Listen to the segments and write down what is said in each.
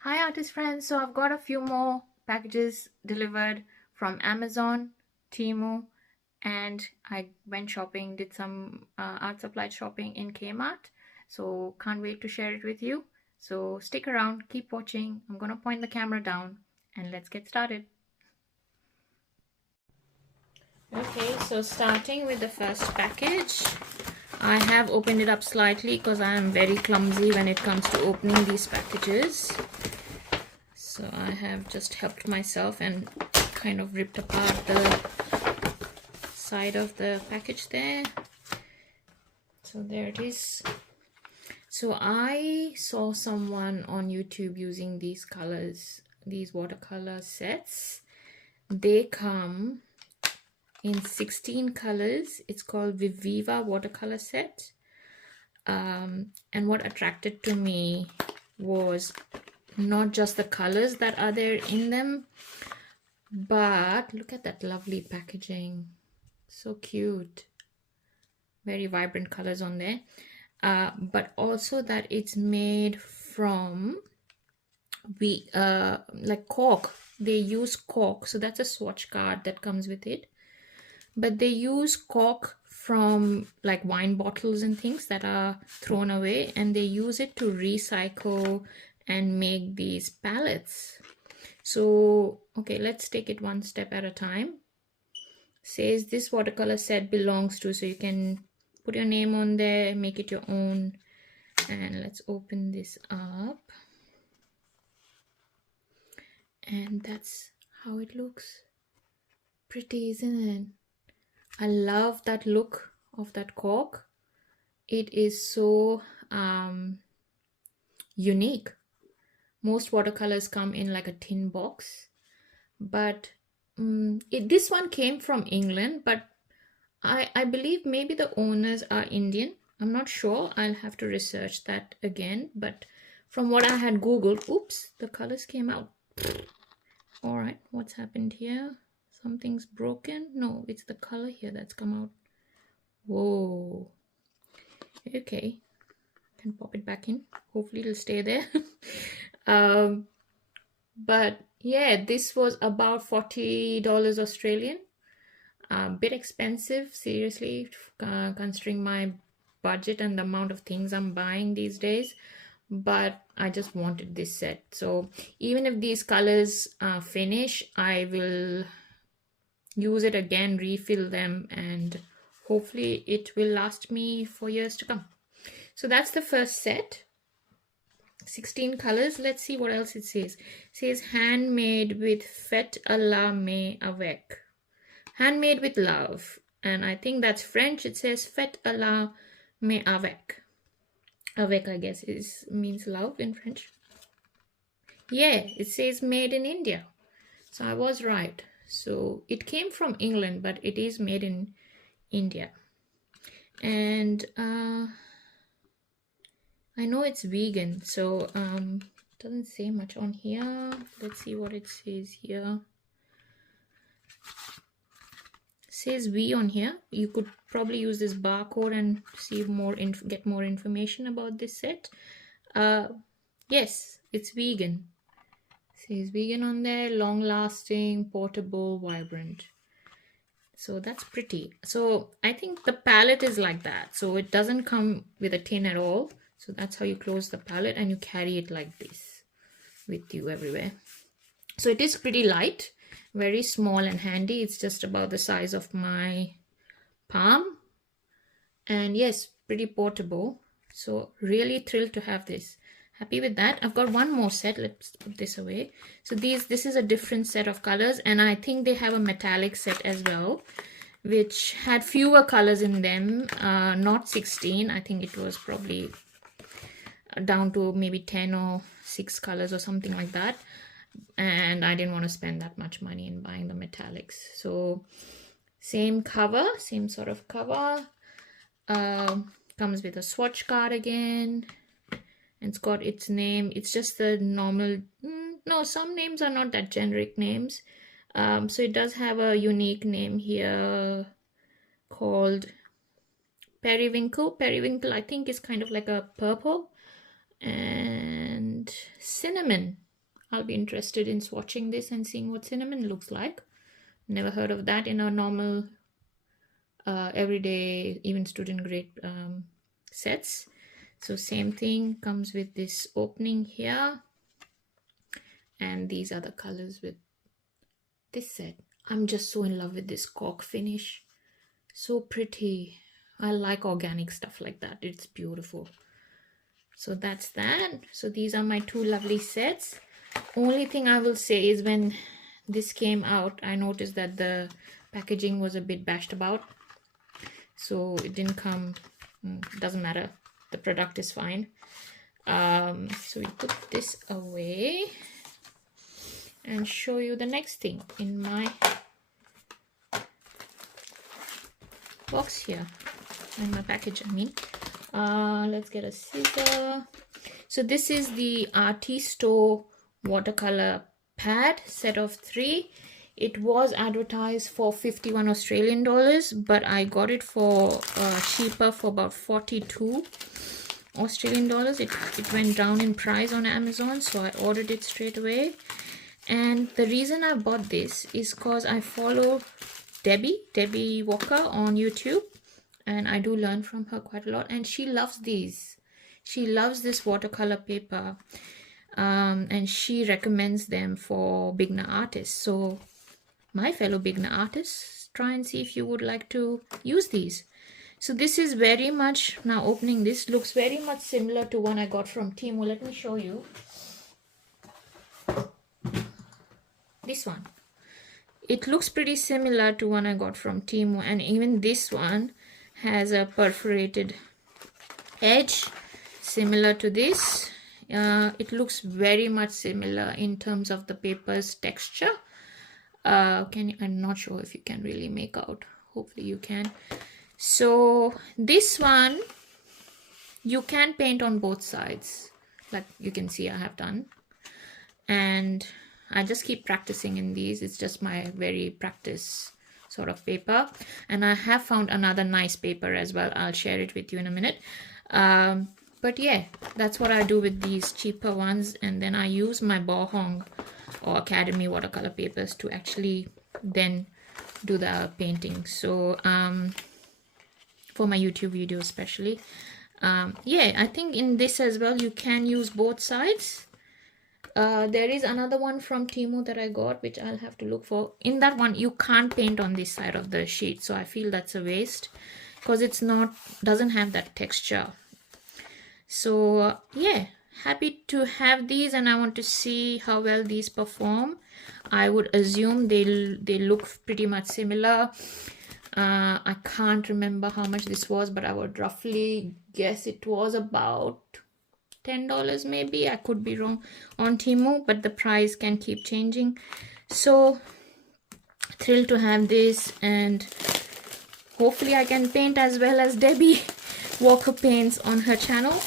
Hi artist friends, so I've got a few more packages delivered from Amazon, TEMU, and I went shopping, did some art supply shopping in Kmart. So can't wait to share it with you. So stick around, keep watching. I'm gonna point the camera down and let's get started. Okay, so starting with the first package, I have opened it up slightly because I am very clumsy when it comes to opening these packages. So I have just helped myself and kind of ripped apart the side of the package there. So there it is. So I saw someone on YouTube using these colors, these watercolor sets. They come in 16 colors. It's called Viviva Watercolor Set. And what attracted to me was not just the colors that are there in them, but look at that lovely packaging. So cute. Very vibrant colors on there. But also that it's made from like cork. They use cork. So that's a swatch card that comes with it. But they use cork from like wine bottles and things that are thrown away, and they use it to recycle and make these palettes. So okay, let's take it one step at a time. Says this watercolor set belongs to, so you can put your name on there, make it your own. And let's open this up, and that's how it looks. Pretty, isn't it? I love that look of that cork. It is so unique. Most watercolors come in like a tin box, but this one came from England, but I believe maybe the owners are Indian. I'm not sure. I'll have to research that again. But from what I had Googled, oops, the colors came out. All right, what's happened here? Something's broken. No, it's the color here that's come out. Whoa. Okay, can pop it back in. Hopefully it'll stay there. But yeah, this was about $40 Australian. A bit expensive, seriously, considering my budget and the amount of things I'm buying these days. But I just wanted this set. So even if these colors finish, I will use it again, refill them, and hopefully it will last me for years to come. So that's the first set. 16 colors. Let's see what else it says. It says handmade with fête à la main avec. Handmade with love. And I think that's French. It says fête à la main avec. Avec, I guess, means love in French. Yeah, it says made in India. So I was right. So it came from England, but it is made in India. And I know it's vegan, so doesn't say much on here. Let's see what it says here. It says V on here. You could probably use this barcode and see get more information about this set. Yes, it's vegan. It says vegan on there, long lasting, portable, vibrant. So that's pretty. So I think the palette is like that. So it doesn't come with a tin at all. So that's how you close the palette, and you carry it like this with you everywhere. So it is pretty light, very small and handy. It's just about the size of my palm. And yes, pretty portable. So really thrilled to have this. Happy with that. I've got one more set. Let's put this away. So this is a different set of colors, and I think they have a metallic set as well, which had fewer colors in them, not 16. I think it was probably down to maybe 10 or 6 colors or something like that. And I didn't want to spend that much money in buying the metallics. So same cover, same sort of cover. Comes with a swatch card again, and it's got its name. It's just the normal, no, some names are not that generic names. So it does have a unique name here called Periwinkle. Periwinkle, I think, is kind of like a purple. And cinnamon. I'll be interested in swatching this and seeing what cinnamon looks like. Never heard of that in a normal everyday, even student grade sets. So same thing comes with this opening here, and these are the colors with this set. I'm just so in love with this cork finish. So pretty. I like organic stuff like that. It's beautiful. So that's that. So these are my two lovely sets. Only thing I will say is when this came out, I noticed that the packaging was a bit bashed about. So it didn't come, doesn't matter. The product is fine. So we put this away and show you the next thing in my box here, in my package, I mean. Let's get a scissor. So this is the Artisto Watercolor Pad set of 3. It was advertised for 51 Australian dollars, but I got it for cheaper, for about 42 Australian dollars. It went down in price on Amazon, so I ordered it straight away. And the reason I bought this is because I follow Debbie Walker on YouTube, and I do learn from her quite a lot, and she loves these. She loves this watercolor paper, and she recommends them for beginner artists. So my fellow beginner artists, try and see if you would like to use these. So this is very much, now opening this, looks very much similar to one I got from TEMU. Let me show you. This one. It looks pretty similar to one I got from TEMU, and even this one has a perforated edge similar to this. It looks very much similar in terms of the paper's texture. I'm not sure if you can really make out. Hopefully you can. So this one you can paint on both sides, like you can see I have done, and I just keep practicing in these. It's just my very practice sort of paper, and I have found another nice paper as well. I'll share it with you in a minute. But yeah, that's what I do with these cheaper ones, and then I use my Bohong or Academy watercolor papers to actually then do the painting. So for my YouTube video especially. Yeah, I think in this as well you can use both sides. There is another one from TEMU that I got, which I'll have to look for. In that one you can't paint on this side of the sheet, so I feel that's a waste because it's not, doesn't have that texture. So yeah, happy to have these, and I want to see how well these perform. I would assume they look pretty much similar. I can't remember how much this was, but I would roughly guess it was about $10 maybe. I could be wrong on TEMU, but the price can keep changing. So thrilled to have this, and hopefully I can paint as well as Debbie Walker paints on her channel.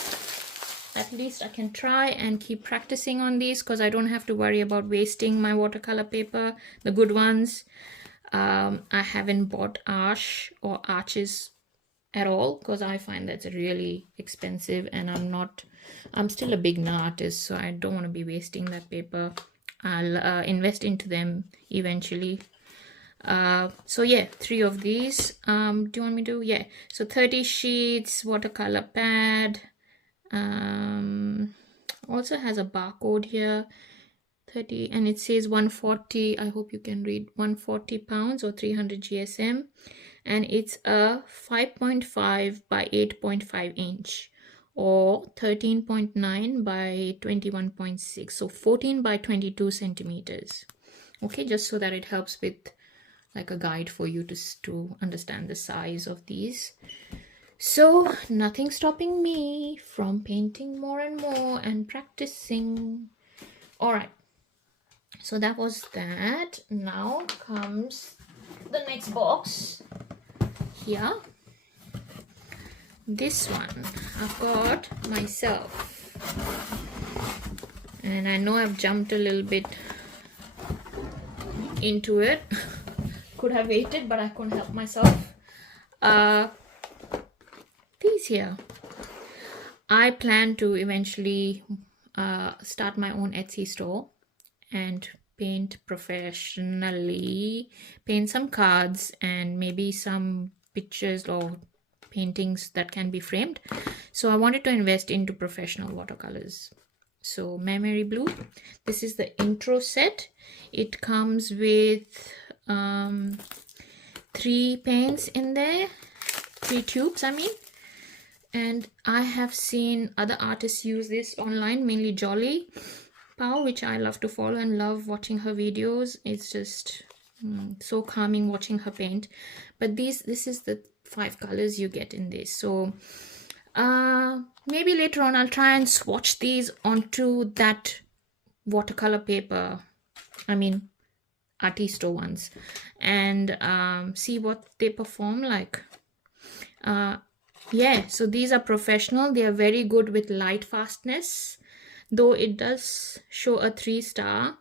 At least I can try and keep practicing on these, because I don't have to worry about wasting my watercolor paper, the good ones. I haven't bought arches at all, because I find that's really expensive, and I'm still a beginner artist, so I don't want to be wasting that paper. I'll invest into them eventually. So yeah, 3 of these. Do you want me to? Yeah, so 30 sheets, watercolor pad. Also has a barcode here, 30, and it says 140. I hope you can read, 140 pounds or 300 GSM, and it's a 5.5 by 8.5 inch or 13.9 by 21.6, so 14 by 22 centimeters. Okay, just so that it helps with like a guide for you to understand the size of these. So nothing stopping me from painting more and more and practicing. All right, so that was that. Now comes the next box here. This one I've got myself, and I know I've jumped a little bit into it. Could have waited, but I couldn't help myself. These here, I plan to eventually start my own Etsy store. and paint professionally, paint some cards and maybe some pictures or paintings that can be framed. So I wanted to invest into professional watercolors. So Memory Blue, this is the intro set. It comes with 3 paints in there, 3 tubes I mean, and I have seen other artists use this online, mainly Jolly Pao, which I love to follow and love watching her videos. It's just so calming watching her paint. But this is the 5 colors you get in this. So maybe later on I'll try and swatch these onto that watercolor paper, I mean Artisto ones, and see what they perform like. Yeah, so these are professional. They are very good with light fastness, though it does show a 3-star.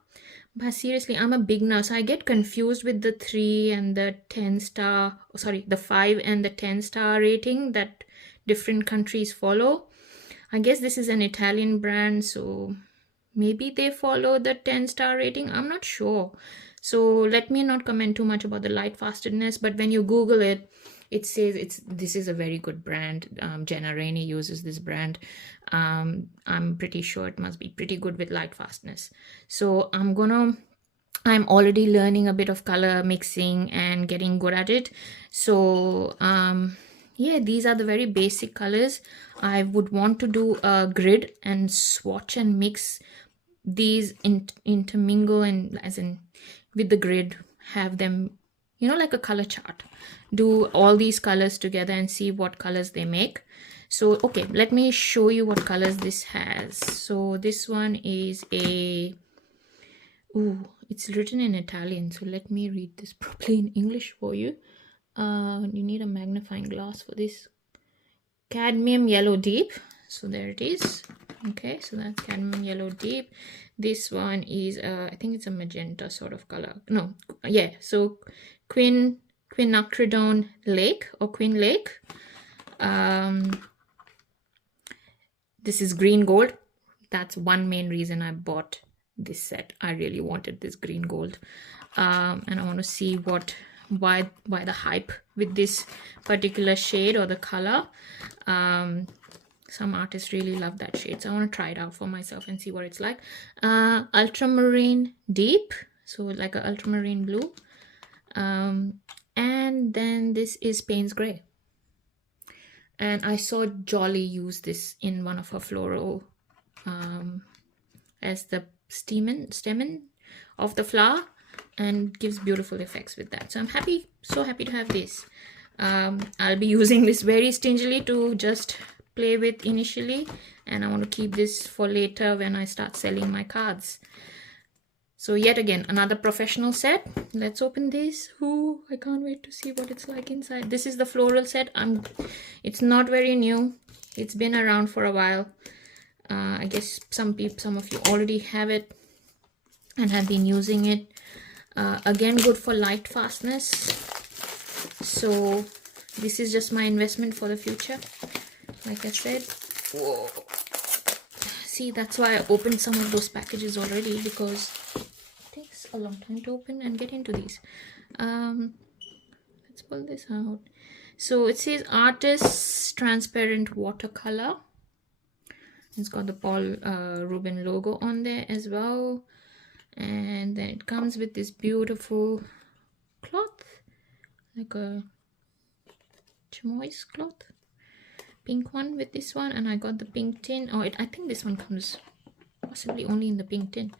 But seriously, I'm a beginner, so I get confused with the 3 and the 10-star, sorry, the 5 and the 10-star rating that different countries follow. I guess this is an Italian brand, so maybe they follow the 10-star rating. I'm not sure. So let me not comment too much about the light fastness, but when you Google it, it says this is a very good brand. Jenna Rainey uses this brand. I'm pretty sure it must be pretty good with light fastness. So I'm already learning a bit of color mixing and getting good at it. So yeah, these are the very basic colors. I would want to do a grid and swatch and mix these intermingle, and as in with the grid, have them, you know, like a color chart. Do all these colors together and see what colors they make. So okay, let me show you what colors this has. So this one is a, ooh, it's written in Italian, so let me read this properly in English for you. You need a magnifying glass for this. Cadmium Yellow Deep. So there it is. Okay, so that's Cadmium Yellow Deep. This one is I think it's a magenta sort of color. No, yeah, so Quinacridone Lake or Queen Lake. This is green gold. That's one main reason I bought this set. I really wanted this green gold, and I want to see why the hype with this particular shade or the color. Some artists really love that shade, so I want to try it out for myself and see what it's like. Ultramarine Deep, so like an ultramarine blue. And then this is Payne's Gray, and I saw Jolly use this in one of her floral as the stamen of the flower, and gives beautiful effects with that. So I'm happy, so happy to have this. I'll be using this very stingily to just play with initially, and I want to keep this for later when I start selling my cards. So yet again, another professional set. Let's open this. Ooh, I can't wait to see what it's like inside. This is the floral set. It's not very new. It's been around for a while. I guess some of you already have it and have been using it. Again, good for light fastness. So this is just my investment for the future. Like I said, whoa. See, that's why I opened some of those packages already, because it takes a long time to open and get into these. Let's pull this out. So it says Artist's Transparent Watercolor. It's got the Paul Rubin logo on there as well. And then it comes with this beautiful cloth, like a chamois cloth, pink one with this one. And I got the pink tin. Oh, I think this one comes possibly only in the pink tin.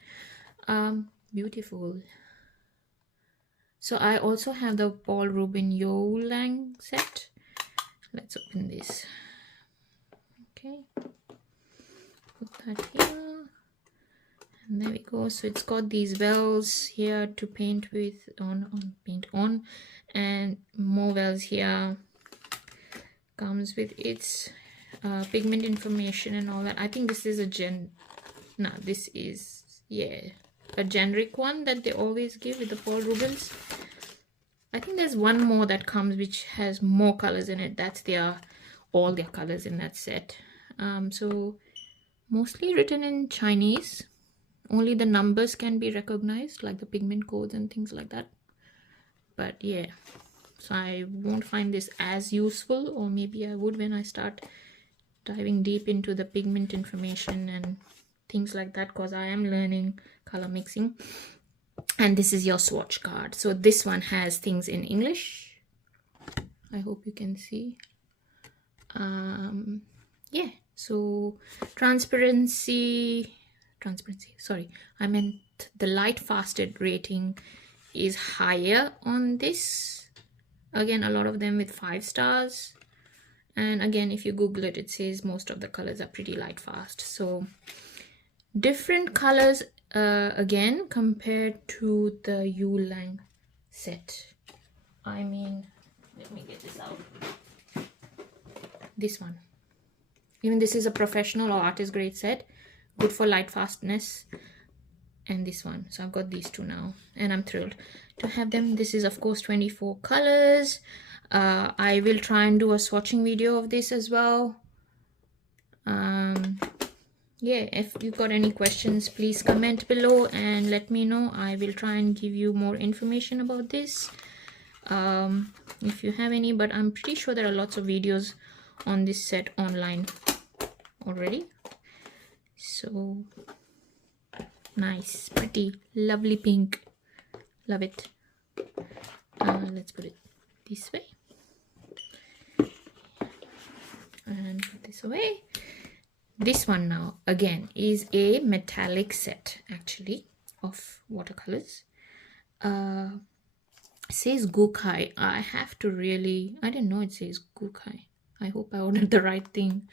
Beautiful. So I also have the Paul Rubin Yolang set. Let's open this. Okay, put that here, and there we go. So it's got these wells here to paint with, paint on, and more wells here. Comes with its pigment information and all that. I think this is a this is, yeah, a generic one that they always give with the Paul Rubens. I think there's one more that comes which has more colors in it. That's all their colors in that set. So mostly written in Chinese. only the numbers can be recognized, like the pigment codes and things like that. But yeah, so I won't find this as useful, or maybe I would when I start diving deep into the pigment information and things like that, because I am learning color mixing. And this is your swatch card. So this one has things in English. I hope you can see. Yeah, so transparency, sorry, I meant the light fasted rating is higher on this. Again, a lot of them with 5 stars. And again, if you Google it, it says most of the colors are pretty light fast. So different colors again compared to the Yulang set. I mean, let me get this out. This one, even this is a professional or artist grade set, good for light fastness. And this one, so I've got these two now and I'm thrilled to have them. This is of course 24 colors. I will try and do a swatching video of this as well. Yeah, if you've got any questions, please comment below and let me know. I will try and give you more information about this if you have any, but I'm pretty sure there are lots of videos on this set online already. So nice, pretty, lovely pink, love it. Let's put it this way and put this away. This one now again is a metallic set actually of watercolors. Says Gukai. I have to really, I didn't know it says Gukai. I hope I ordered the right thing.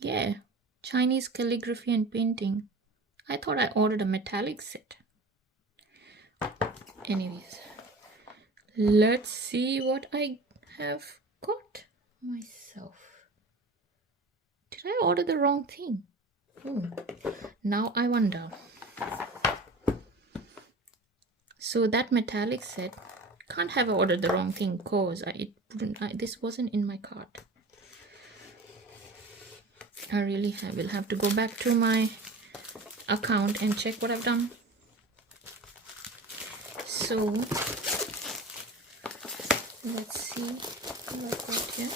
Yeah, Chinese calligraphy and painting. I thought I ordered a metallic set. Anyways, let's see what I have got myself. Did I order the wrong thing? Oh, now I wonder. So that metallic set, can't have ordered the wrong thing because this wasn't in my cart. I really will have to go back to my account and check what I've done. So let's see what I've got here.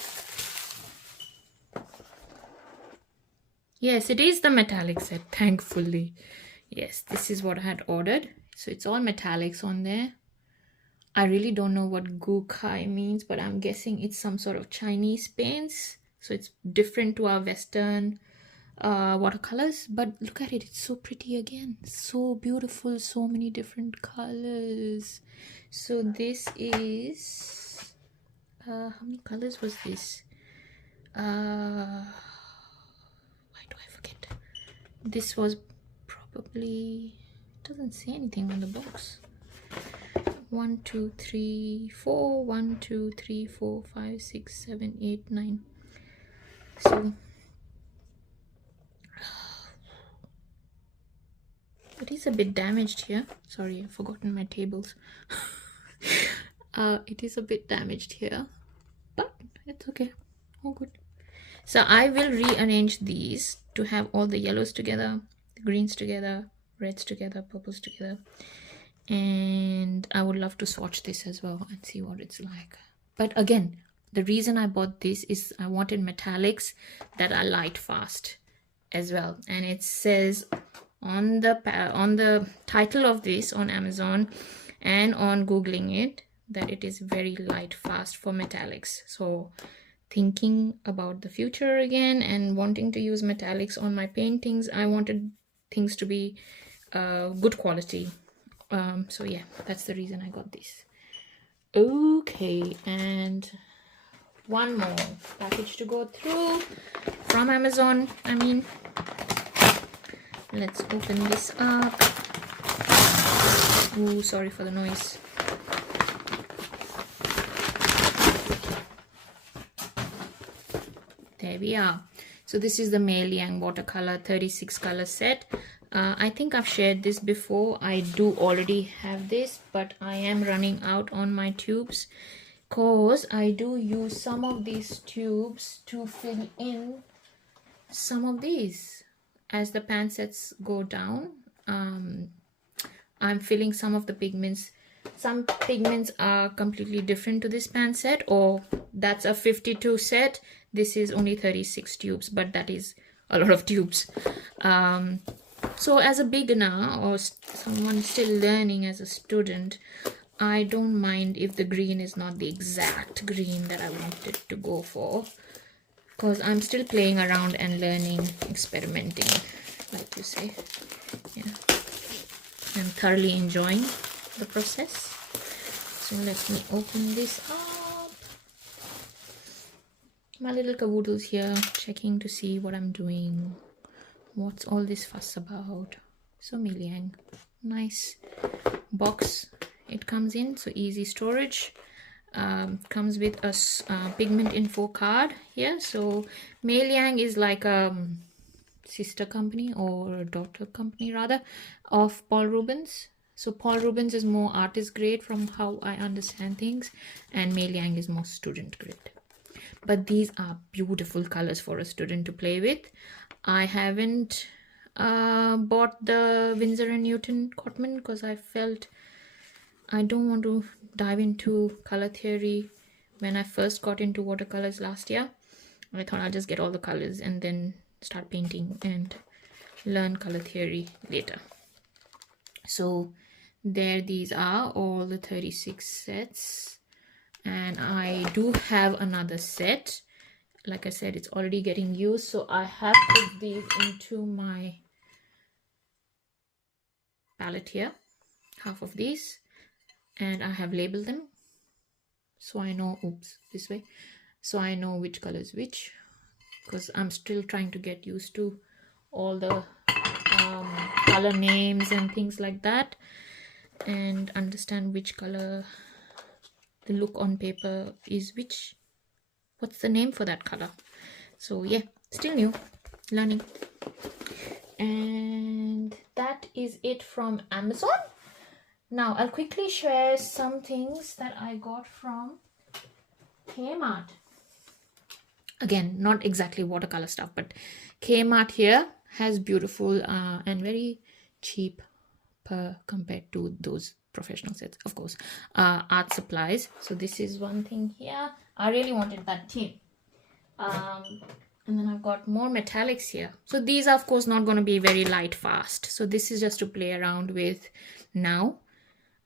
Yes, it is the metallic set, thankfully. Yes, this is what I had ordered. So it's all metallics on there. I really don't know what Gukai means, but I'm guessing it's some sort of Chinese paints. So it's different to our Western watercolors. But look at it, it's so pretty again. So beautiful, so many different colors. So this is... how many colors was this? Why do I forget? This was probably... doesn't say anything on the box. 1 2 3 4 1 2 3 4 5 6 7 8 9. So it is a bit damaged here. Sorry, I've forgotten my tables. It is a bit damaged here, but it's okay, all good. So I will rearrange these to have all the yellows together, the greens together, reds together, purples together, and I would love to swatch this as well and see what it's like. But again, the reason I bought this is I wanted metallics that are light fast as well, and it says on the title of this on Amazon and on googling it that it is very light fast for metallics. So thinking about the future again and wanting to use metallics on my paintings, I wanted things to be good quality. So yeah, that's the reason I got this. Okay, and one more package to go through from Amazon. I mean, let's open this up. Ooh, sorry for the noise. There we are. So this is the Media and Watercolor 36 color set. I think I've shared this before. I do already have this, but I am running out on my tubes because I do use some of these tubes to fill in some of these. As the pan sets go down, I'm filling some of the pigments. Some pigments are completely different to this pan set, or that's a 52 set. This is only 36 tubes, but that is a lot of tubes. So as a beginner or someone still learning as a student, I don't mind if the green is not the exact green that I wanted to go for, because I'm still playing around and learning, experimenting, like you say. Yeah, I'm thoroughly enjoying the process. So let me open this up. My little cavoodles here, checking to see what I'm doing. What's all this fuss about? So Meiliang, nice box it comes in, so easy storage. Comes with a pigment info card here. So Meiliang is like a sister company, or a daughter company rather, of Paul Rubens. So Paul Rubens is more artist grade from how I understand things, and Meiliang is more student grade. But these are beautiful colors for a student to play with. I haven't bought the Winsor & Newton Cotman because I felt I don't want to dive into color theory. When I first got into watercolors last year, I thought I'll just get all the colors and then start painting and learn color theory later. So there these are all the 36 sets, and I do have another set. Like I said, it's already getting used, so I have put these into my palette here, half of these, and I have labeled them so I know, this way, so I know which color is which, because I'm still trying to get used to all the color names and things like that, and understand which color, the look on paper is which, what's the name for that color. So yeah, still new, learning. And that is it from Amazon. Now I'll quickly share some things that I got from Kmart. Again, not exactly watercolor stuff, but Kmart here has beautiful and very cheap compared to those professional sets, of course, art supplies. So this is one thing here. I really wanted that tin. And then I've got more metallics here. So these are of course not going to be very light fast. So this is just to play around with now.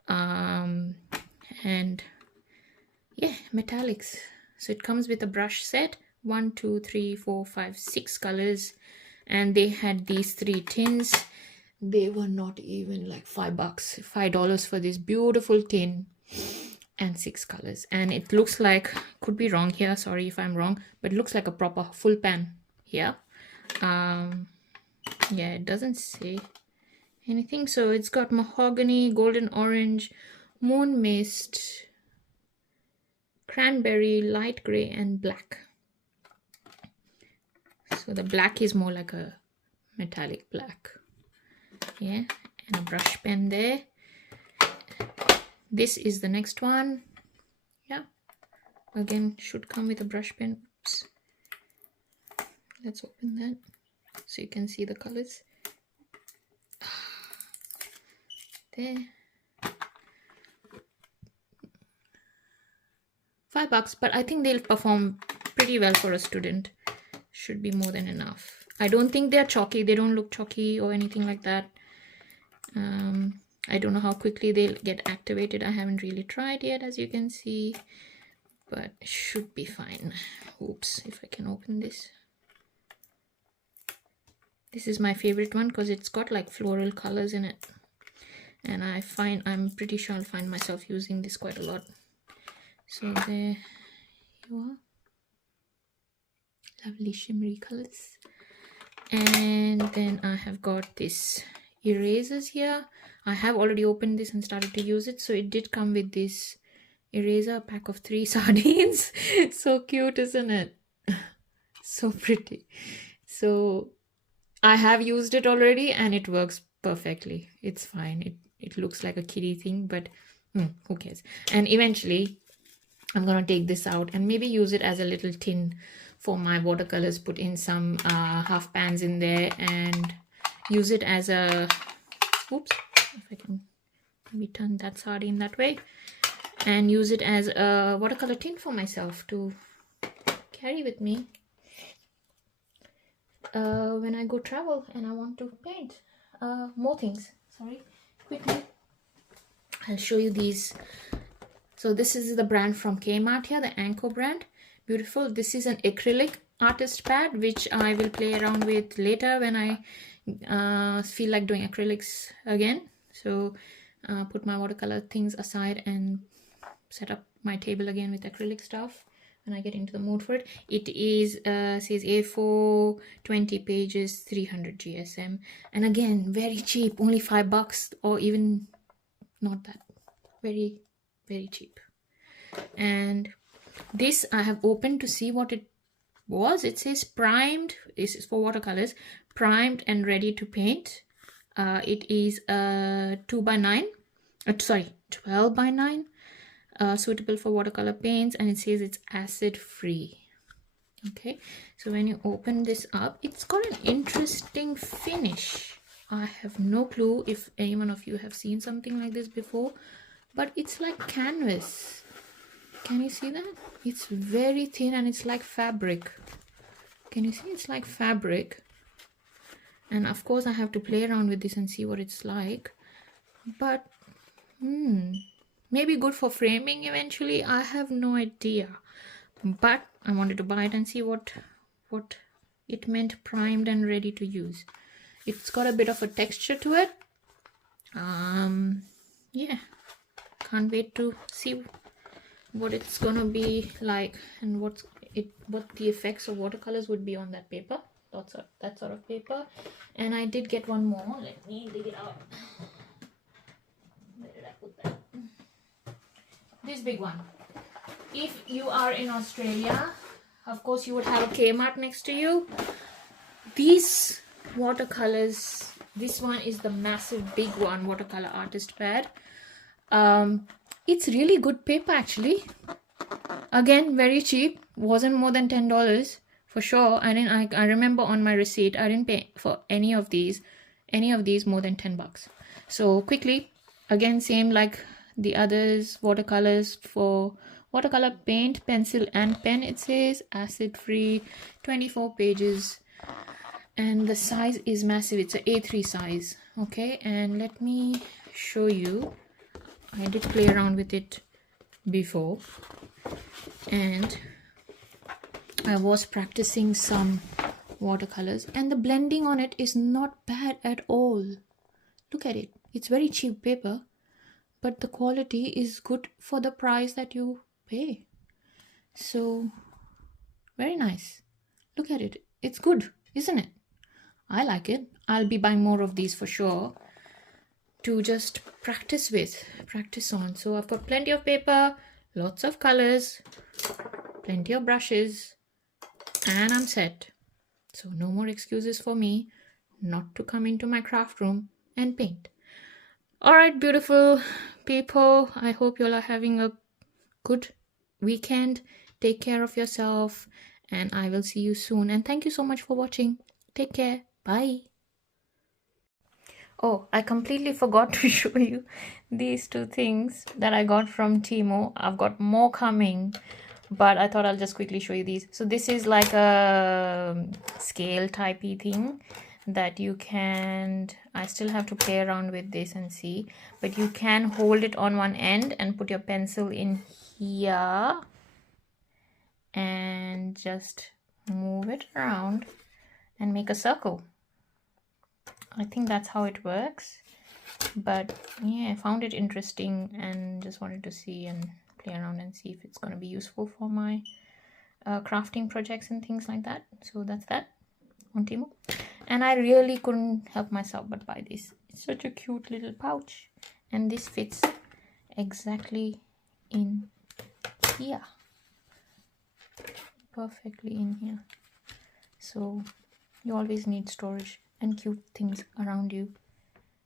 And yeah, metallics. So it comes with a brush set, 1, 2, 3, 4, 5, 6 colors. And they had these 3 tins. They were not even like $5 for this beautiful tin and 6 colors. And it looks like, could be wrong here, sorry if I'm wrong, but it looks like a proper full pan here. Yeah, it doesn't say anything. So it's got mahogany, golden orange, moon mist, cranberry, light gray, and black. So the black is more like a metallic black. Yeah, and a brush pen there. This is the next one. Yeah, again, should come with a brush pen. Oops. Let's open that so you can see the colors. There. $5, but I think they'll perform pretty well for a student. Should be more than enough. I don't think they're chalky. They don't look chalky or anything like that. I don't know how quickly they'll get activated. I haven't really tried yet, as you can see, but should be fine. Oops, if I can open this. This is my favorite one because it's got like floral colors in it, and I'm pretty sure I'll find myself using this quite a lot. So there you are, lovely shimmery colors. And then I have got this erasers here. I have already opened this and started to use it. So it did come with this eraser, a pack of 3 sardines. So cute, isn't it? So pretty. So I have used it already and it works perfectly. It's fine. It looks like a kiddie thing, but who cares? And eventually I'm gonna take this out and maybe use it as a little tin for my watercolors, put in some half pans in there and use it as a, oops, if I can maybe turn that sardine that way, and use it as a watercolor tin for myself to carry with me when I go travel and I want to paint more things. Sorry, quickly I'll show you these. So this is the brand from Kmart here, the Anchor brand. Beautiful. This is an acrylic artist pad, which I will play around with later when I feel like doing acrylics again. So put my watercolor things aside and set up my table again with acrylic stuff when I get into the mood for it. It is says A4, 20 pages, 300 GSM, and again very cheap, only $5, or even not that, very cheap. And this I have opened to see what it was. It says primed. This is for watercolors, primed and ready to paint. It is a 12 by 9, suitable for watercolor paints, and it says it's acid free. Okay, so when you open this up, it's got an interesting finish. I have no clue if any one of you have seen something like this before, but it's like canvas. Can you see that? It's very thin and it's like fabric. Can you see? It's like fabric. And of course I have to play around with this and see what it's like. But maybe good for framing eventually. I have no idea. But I wanted to buy it and see what it meant, primed and ready to use. It's got a bit of a texture to it. Yeah, can't wait to see what it's gonna be like and what the effects of watercolors would be on that paper. That sort of paper. And I did get one more. Let me dig it out. Where did I put that? This big one. If you are in Australia, of course you would have a Kmart next to you. These watercolors, this one is the massive big one, watercolor artist pad. It's really good paper actually. Again, very cheap, wasn't more than $10 for sure. I remember on my receipt I didn't pay for any of these more than $10. So quickly, again, same like the others, watercolors for watercolor paint, pencil and pen. It says acid free, 24 pages, and the size is massive. It's a A3 size. Okay, and let me show you. I did play around with it before and I was practicing some watercolors, and the blending on it is not bad at all. Look at it. It's very cheap paper, but the quality is good for the price that you pay. So very nice. Look at it. It's good, isn't it? I like it. I'll be buying more of these for sure to just practice on. So I've got plenty of paper, lots of colors, plenty of brushes, and I'm set. So no more excuses for me not to come into my craft room and paint. All right, beautiful people, I hope you all are having a good weekend. Take care of yourself and I will see you soon. And thank you so much for watching. Take care. Bye. Oh, I completely forgot to show you these two things that I got from TEMU. I've got more coming, but I thought I'll just quickly show you these. So this is like a scale typey thing that you can, I still have to play around with this and see, but you can hold it on one end and put your pencil in here and just move it around and make a circle. I think that's how it works, but yeah, I found it interesting and just wanted to see and play around and see if it's going to be useful for my crafting projects and things like that. So that's that on TEMU, and I really couldn't help myself but buy this. It's such a cute little pouch, and this fits exactly in here, perfectly in here. So you always need storage and cute things around you,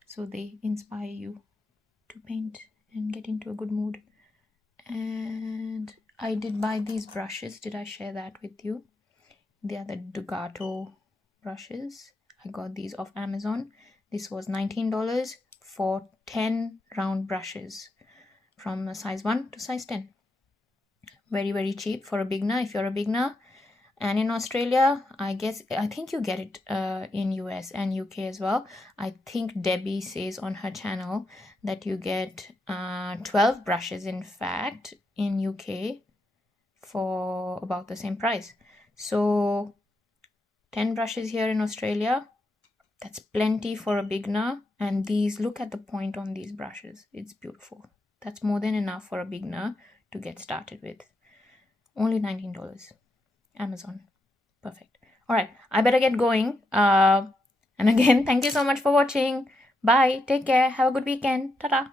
so they inspire you to paint and get into a good mood. And I did buy these brushes. Did I share that with you? They are the Dugato brushes. I got these off Amazon. This was $19 for 10 round brushes from a size 1 to size 10. Very, very cheap for a beginner if you're a beginner. And in Australia, I think you get it in US and UK as well. I think Debbie says on her channel that you get 12 brushes, in fact, in UK for about the same price. So 10 brushes here in Australia, that's plenty for a beginner. And these, look at the point on these brushes. It's beautiful. That's more than enough for a beginner to get started with. Only $19. Amazon. Perfect. All right, I better get going. And again, thank you so much for watching. Bye. Take care. Have a good weekend. Ta-ta.